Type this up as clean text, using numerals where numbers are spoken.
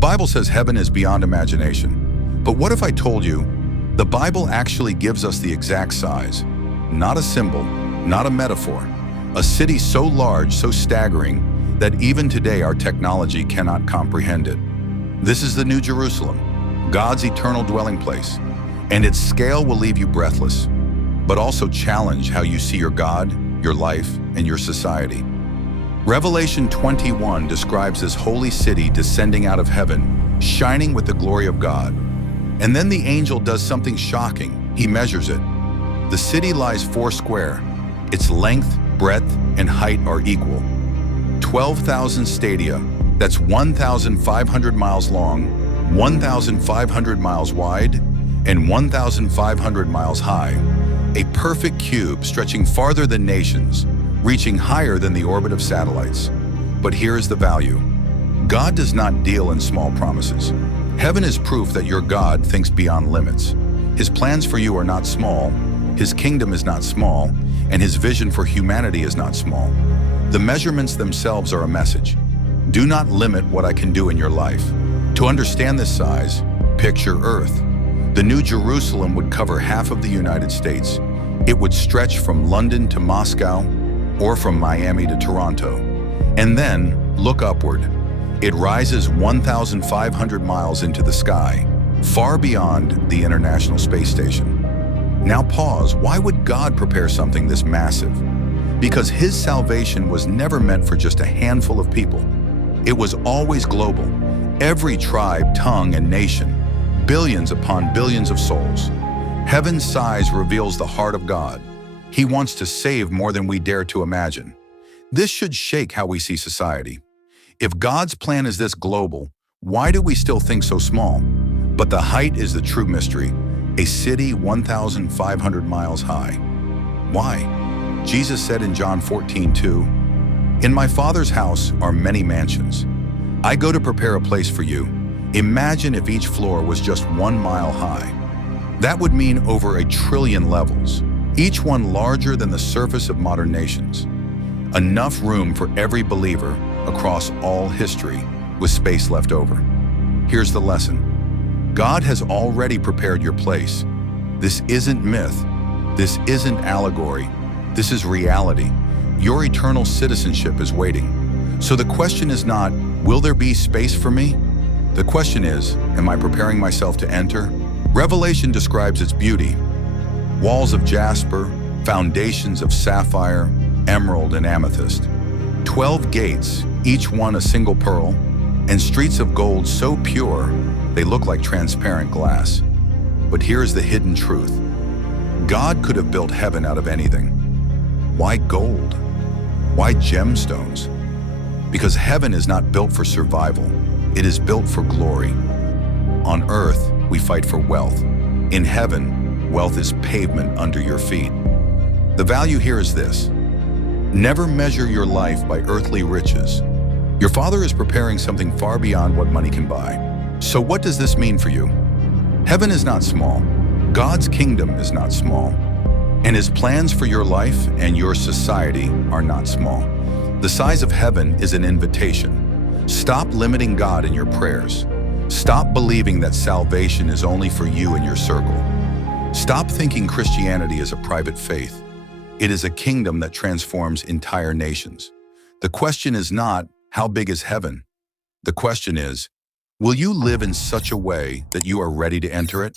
Bible says heaven is beyond imagination. But what if I told you the Bible actually gives us the exact size? Not a symbol, not a metaphor. A city so large, so staggering, that even today our technology cannot comprehend it. This is the New Jerusalem, God's eternal dwelling place, and its scale will leave you breathless, but also challenge how you see your God, your life, and your society. Revelation 21 describes this holy city descending out of heaven, shining with the glory of God. And then the angel does something shocking. He measures it. The city lies 4 square. Its length, breadth, and height are equal. 12,000 stadia, that's 1,500 miles long, 1,500 miles wide, and 1,500 miles high. A perfect cube stretching farther than nations, reaching higher than the orbit of satellites. But here is the value. God does not deal in small promises. Heaven is proof that your God thinks beyond limits. His plans for you are not small, His kingdom is not small, and His vision for humanity is not small. The measurements themselves are a message. Do not limit what I can do in your life. To understand this size, picture Earth. The New Jerusalem would cover half of the United States. It would stretch from London to Moscow, or from Miami to Toronto. And then, look upward. It rises 1,500 miles into the sky, far beyond the International Space Station. Now pause. Why would God prepare something this massive? Because His salvation was never meant for just a handful of people. It was always global. Every tribe, tongue, and nation, billions upon billions of souls. Heaven's size reveals the heart of God. He wants to save more than we dare to imagine. This should shake how we see society. If God's plan is this global, why do we still think so small? But the height is the true mystery. A city 1,500 miles high. Why? Jesus said in John 14:2, "In my Father's house are many mansions. I go to prepare a place for you." Imagine if each floor was just 1 mile high. That would mean over 1 trillion levels, each one larger than the surface of modern nations. Enough room for every believer across all history, with space left over. Here's the lesson. God has already prepared your place. This isn't myth. This isn't allegory. This is reality. Your eternal citizenship is waiting. So the question is not, will there be space for me? The question is, am I preparing myself to enter? Revelation describes its beauty. Walls of jasper, foundations of sapphire, emerald, and amethyst. 12 gates, each one a single pearl, and streets of gold so pure they look like transparent glass. But here's the hidden truth. God could have built heaven out of anything. Why gold? Why gemstones? Because heaven is not built for survival. It is built for glory. On earth, we fight for wealth. In heaven, wealth is pavement under your feet. The value here is this. Never measure your life by earthly riches. Your Father is preparing something far beyond what money can buy. So what does this mean for you? Heaven is not small. God's kingdom is not small. And His plans for your life and your society are not small. The size of heaven is an invitation. Stop limiting God in your prayers. Stop believing that salvation is only for you and your circle. Stop thinking Christianity is a private faith. It is a kingdom that transforms entire nations. The question is not, how big is heaven? The question is, will you live in such a way that you are ready to enter it?